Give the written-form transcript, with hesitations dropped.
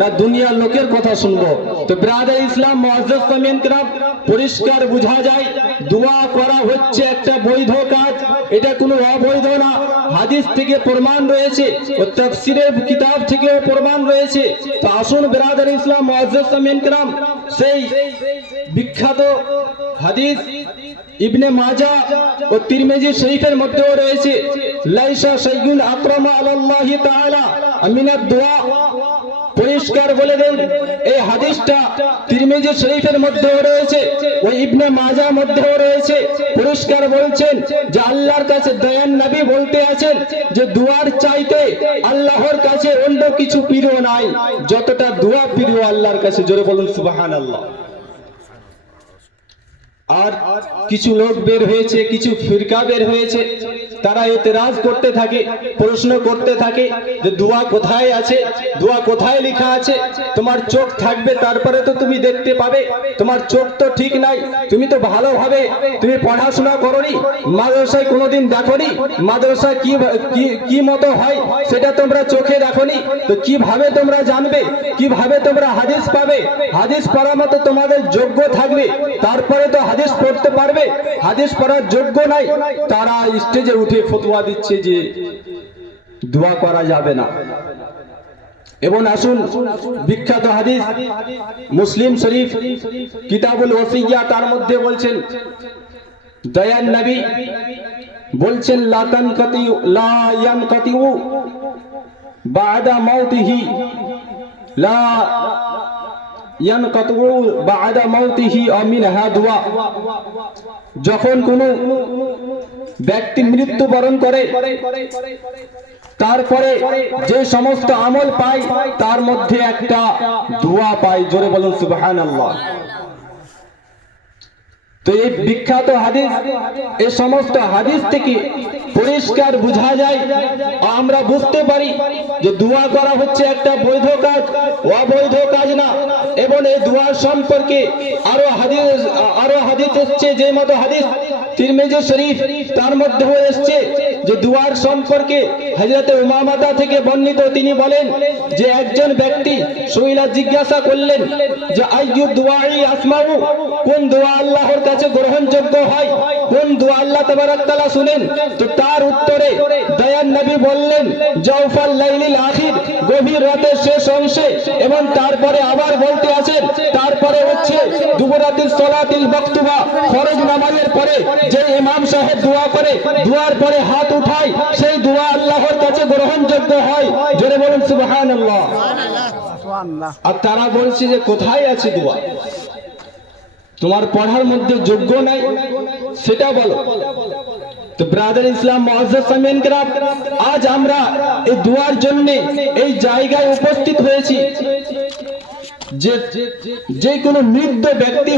না দুনিয়ার লোকের কথা শুনবো? তো ব্রাদার ইসলাম মুআজ্জাজ সামিন کرام, পরিষ্কার বোঝা যায় দোয়া করা হচ্ছে একটা বৈধ কাজ, এটা কোনো অবৈধ না। হাদিস থেকে প্রমাণ রয়েছে ও তাফসীরের কিতাব থেকেও প্রমাণ রয়েছে। তো আসুন ব্রাদার ইসলাম মুআজ্জাজ সামিন کرام, সেই বিখ্যাত হাদিস ইবনে মাজা ও তিরমিজি শরীফের মধ্যেও রয়েছে, লাইসা শাইউন আকরামা আলাল্লাহি তাআলা মিনাদ দুআ। পরিষ্কার বলে দেন এই হাদিসটা তিরমিজি শরীফের মধ্যেও রয়েছে, ও ইবনে মাজার মধ্যেও রয়েছে। পরিষ্কার বলছেন যে আল্লাহর কাছে দয়ান নবী বলতে আছেন যে দুয়ার চাইতে আল্লাহর কাছে অন্য কিছু প্রিয় নাই যতটা দোয়া প্রিয় আল্লাহর কাছে। জোরে বলুন সুবহানাল্লাহ। আর কিছু লোক বের হয়েছে, কিছু ফিরকা বের হয়েছে, তারা এতরাজ করতে থাকে, প্রশ্ন করতে থাকে যে দোয়া কোথায় আছে, দোয়া কোথায় লেখা আছে? তোমার চোখ থাকবে তারপরে তো তুমি দেখতে পাবে, তোমার চোখ তো ঠিক নাই, তুমি তো ভালোভাবে তুমি পড়াশোনা করোনি, মাদ্রাসায় কোনোদিন দেখোনি, মাদ্রাসা কি মতো হয় সেটা তোমরা চোখে দেখোনি, তো কিভাবে তোমরা জানবে, কিভাবে তোমরা হাদিস পাবে? হাদিস পড়া মতো তোমাদের যোগ্য থাকবে তারপরে তো হাদিস পড়তে পারবে। হাদিস পড়ার যোগ্য নাই, তারা স্টেজে উঠে ফতোয়া দিচ্ছে যে দোয়া করা যাবে না। এবং আসুন বিখ্যাত হাদিস মুসলিম শরীফ কিতাবুল ওসিয়া, তার মধ্যে বলছেন দয়ান নবী বলছেন লা ইয়ানকাতিউ বা'দা মাউতিহি, লা ইয়ানকাতু বা'দা মাউতিহি মিনহা দুআ। যখন কোনো ব্যক্তি মৃত্যুবরণ করে তারপরে যে সমস্ত আমল পায় তার মধ্যে একটা দোয়া পায়। জোরে বলুন সুবহানাল্লাহ। তো এই বিখ্যাত হাদিস, এই সমস্ত হাদিস থেকে পরিষ্কার বোঝা যায়, আমরা বুঝতে পারি যে দোয়া করা হচ্ছে একটা বৈধ কাজ, অবৈধ কাজ না। এবং এই দোয়া সম্পর্কে আরো হাদিস এসছে, যে মতো হাদিস তিরমিজি শরীফ তার মধ্যেও এসছে যে দোয়ার সম্পর্কে হযরত উমামাতা থেকে বর্ণিত, তিনি বলেন যে একজন ব্যক্তি সুইলা জিজ্ঞাসা করলেন যে আইয়ু দুআই আসমাউ, কোন দোয়া আল্লাহর কাছে গ্রহণযোগ্য হয়, কোন দোয়া আল্লাহ তাবারক তাআলা শুনেন? তো তার উত্তরে দয়ান নবী বললেন জাওফাল লাইলিল আখির, গভীর রাতের শেষ অংশে। এবং তারপরে আবার বলতে আছেন, তারপরে হচ্ছে দুবরাতিল সালাতিল মাকতুবা, ফরজ নামাজের পরে যে ইমাম সাহেব দোয়া করে, দোয়ার পরে হাত উঠায়, সেই দোয়া আল্লাহর কাছে গ্রহণযোগ্য হয়। জোরে বলুন সুবহানাল্লাহ। আর তারা বলছে যে কোথায় আছে দোয়া? তোমার পড়ার মধ্যে যোগ্য নাই সেটা বলো। তো ব্রাদার ইসলাম মুআজ্জাজ সামিন کرام, আজ আমরা এই দোয়ার জন্য এই জায়গায় উপস্থিত হয়েছি যে কোনো মৃত ব্যক্তি